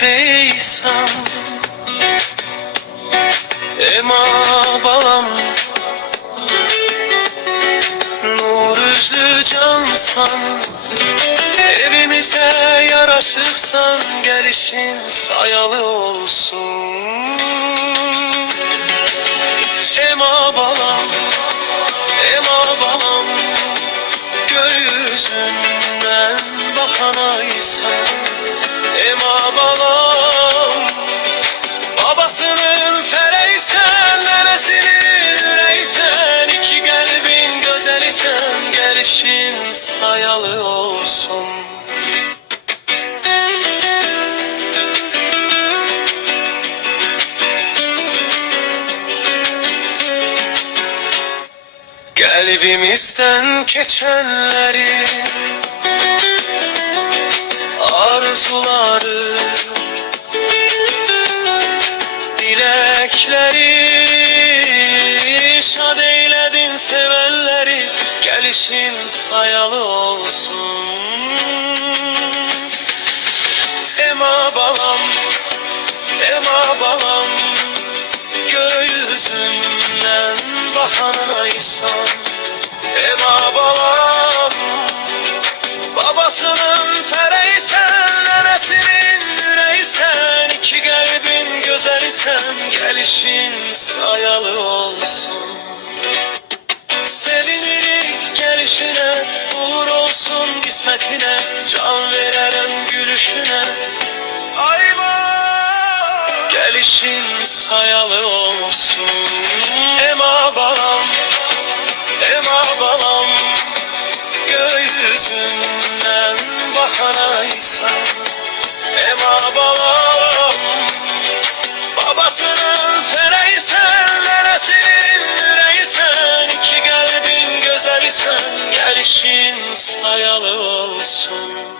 peysan Ema balam nur yüzlü cansan Evimize yaraşıksan gelişin sayalı olsun Ema balam, ema balam göğsünden bakanaysan Ema balam babasının fereysen neresinin üreysen iki kalbin güzelisen gelişin sayalı olsun Kalbimizden geçenleri arzuları dilekleri şad eyledin sevenleri gelişin sayalı olsun Ema balam, ema balam göğsünden bakanaysan Ema balam babasının fereysen nenesinin üreysen iki kalbin güzelisen gelişin sayalı olsun Sevinirik gelişine uğur olsun kısmetine can veririm gülüşüne gelişin sayalı olsun Ema balam, ema balam göğsünden bakanaysan Ema balam babasının fereysen neresinin üreysen iki kalbin güzelisen gelişin sayalı olsun